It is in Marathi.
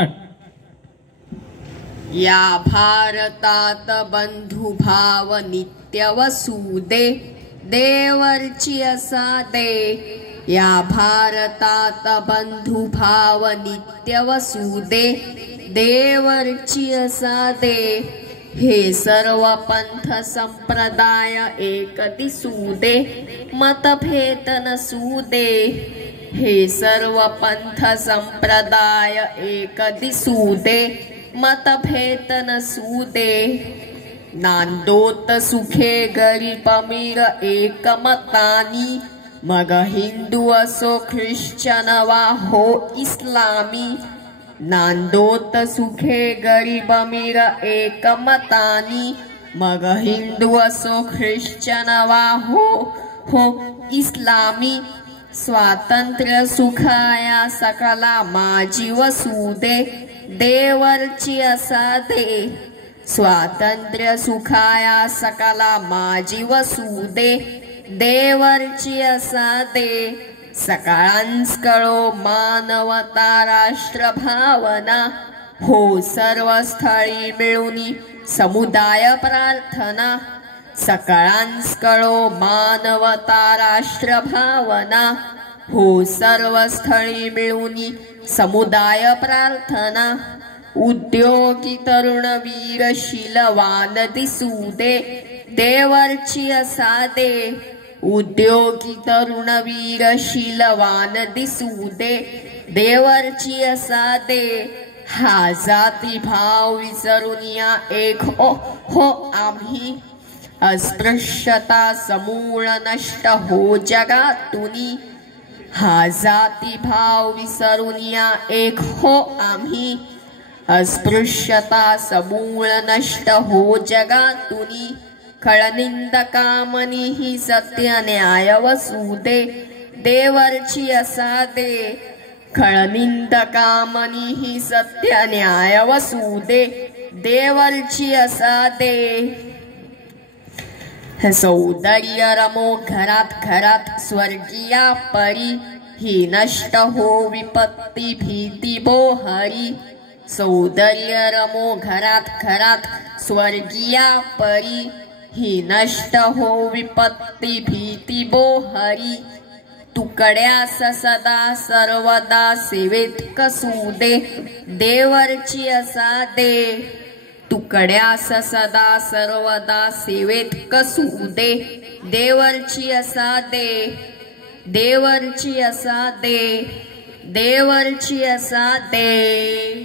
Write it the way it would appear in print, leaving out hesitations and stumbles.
स्टार्ट। या भारतात बंधुभाव नित्य वसुदे देवरची असा दे। या भारतात बंधुभाव नित्य वसुदे देवरची असा दे। हे सर्व पंथ संप्रदाय एक दिसू दे मतभेद नसू दे। हे सर्व पंथ संप्रदाय एक दिसू दे मतभेद नसू दे। नांदोत सुखे गरीब अमीर एकमतानी, मग हिंदू असो ख्रिश्चन वा हो इस्लामी। नांदोत सुखे गरीब अमीर एकमतानी, मग हिंदू असो ख्रिश्चन वा हो इस्लामी। स्वातंत्र्य सुखाया सकला माझी वसू दे देवरची असा दे। स्वातंत्र्य सुखाया सकला माझी वसू दे देवरची असा दे। सकाळांस कळो मानवता राष्ट्र भावना, हो सर्व स्थळी मिळूनी समुदाय प्रार्थना। सकाळांस कळो मानवता राष्ट्र भावना, हो सर्व स्थळी मिळूनी समुदाय प्रार्थना। उद्योगी तरुण वीर शीलवान दिसू दे देवरची असा दे। उद्योगी तरुण वीर शीलवान दिसू दे देवरची असा दे। हा जाती भाव विसरून या एक हो आम्ही, अस्पृश्यता समूळ नष्ट हो जगातूनी। हा जाती भाव विसरून या एक हो आम्ही, अस्पृश्यता समूळ नष्ट हो जगातूनी। खळनिंदकामनी ही सत्य न्याय वसू दे देवरची असा दे। खळनिंदकामनी ही सत्य न्याय वसू दे देवरची असा दे। सौंदर्य रमो घरात घरात स्वर्गीया परी, ही नष्ट हो विपत्ती भीती बोहरी। सौंदर्य रमो घरात घरात स्वर्गीया परी, ही नष्ट हो विपत्ती भीती बोहरी। तुकड्यास सदा सर्वदा सेवेत कसू दे देवरची असा दे। तुकड्यास सदा सर्वदा सेवेत कसू दे देवरची असा दे। देवरची असा दे, देवरची असा दे।